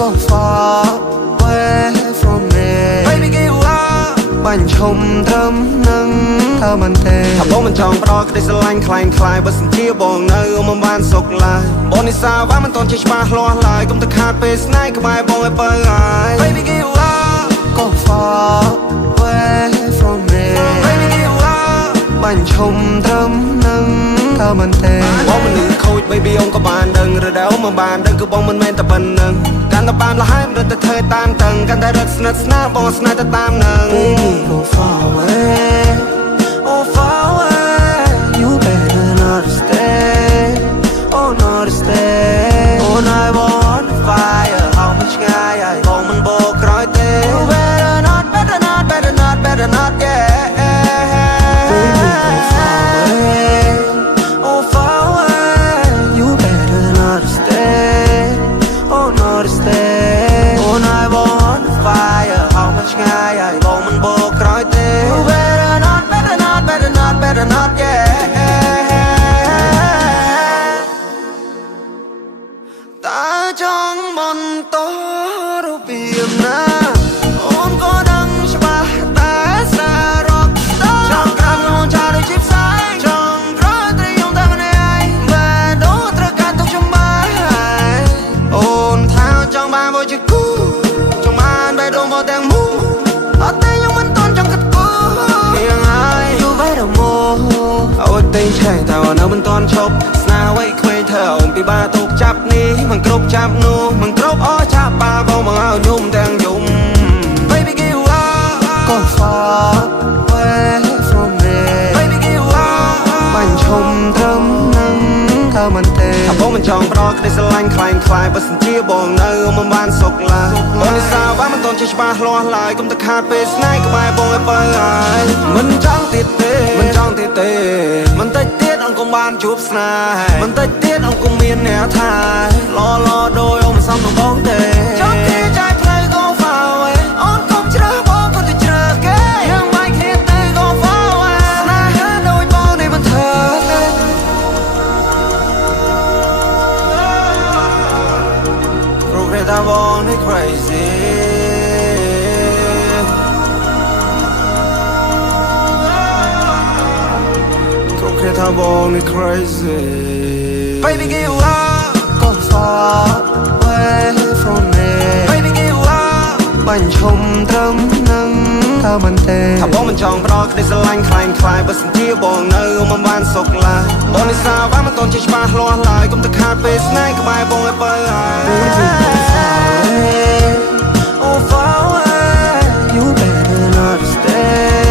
go far away from me baby give up បាញ់ឈុំត្រឹមនឹងថាមិនទេថាបងមិនចង់ប្រកក្តីស្រឡាញ់ខ្លាំងខ្លាយបើសិនជាបងនៅមិនបានសុខឡើយបងនិសាវ៉ាមិនតន់ជាច្បាស់លាស់ឡើយកុំទៅខាតពេលស្នេហ៍ក្បែរបងឲ្យបើហើយ baby give up go far away from me baby give up បាញ់ឈុំត្រឹមនឹងថាមិនទេបងមិនខូច baby អូនក៏បានដឹងឬដែលអូនមិនបានដឹងគឺបងមិនមែនតែប៉ុណ្្នឹងកាន់តែបានលះហើយមិនទៅធ្វើតាមតឹងកាន់តែរត់ស្និទ្ធស្នាលបងស្នេហ៍ទៅតាមនឹង baby go far away oh far away you better not stay oh not stay oh I want fire how much ឆ្ងាយហើយបងមិនបោកក្រោយទេ you better not better not better not better not yeah better not yeah តើចង់មន្តរូបៀមណាអូនក៏ដឹងច្បាស់តែសារកចង់ក្រាបងងចាដូចជាផ្សាយចង់ក្រោយត្រីយំតែម្នាក់ឯងបែដូត្រូវការទុកចំបាយអូនថាចង់បានមកជាគូចង់បានបែដូមកទាំងមូអត់ទេខ្ញុំមិនតន់ចង់កាត់គូយ៉ាងហើយយូរបែរមកអូនតែឆែកតែនៅមិនតន់ឈប់ស្នាអ្វីក្មេងធ្វើអូនពិបាកទុកចាប់នេះមិនគ្រប់ចាប់នោះមិនគ្រប់អស់ចាប់បាល់បងមកឲ្យយំទាំងយំ baby give up go far away from me baby give up បាញ់ឈុំត្រឹមនឹងថាមិនទេថាបងមិនចង់ប្រកក្តីស្រឡាញ់ខ្លាំងខ្លាយបើសិនជាបងនៅមិនបានសុខឡើយបងនិសាវ៉ាមិនតន់ជាច្បាស់លាស់ឡើយកុំទៅខាតពេលស្នេហ៍ក្បែរបងឲ្យបើហើយមិនចង់ទៀតទេមិនចង់ទៀតទេមិនតិចទៀតអង្គុំបានជួបស្នេហ៍មិនតិចទៀតអង្គុំមានអ្នកថាឡដោយអូនមិនសមនឹងបងទេចង់គេចែកផ្លូវ go far away អូនកុំជ្រើសបងក៏ទៅជ្រើសគេយើងមិនគ្នាទេ go far away ស្នេហ៍ដូចបងនេះមិនធ្វើទេព្រោះគេថាបងនេះ crazy Get up on me crazy Baby give up Go far away from me Baby give up បាញ់ឈុំត្រឹមនឹងថាមិនទេថាបងមិនចង់ប្រកក្តីស្រឡាញ់ខ្លាំងខ្លាយបើសិនជាបងនៅមិនបានសុខឡើយបងនិសាវ៉ាមិនតន់ជាច្បាស់លាស់ឡើយកុំទៅខាតពេលស្នេហ៍ក្បែរបងឲ្យបើហើយ Oh far away You better not stay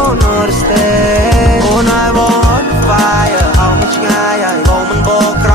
Oh not stay Oh I want fire how much ឆ្ងាយហើយបងមិនបោក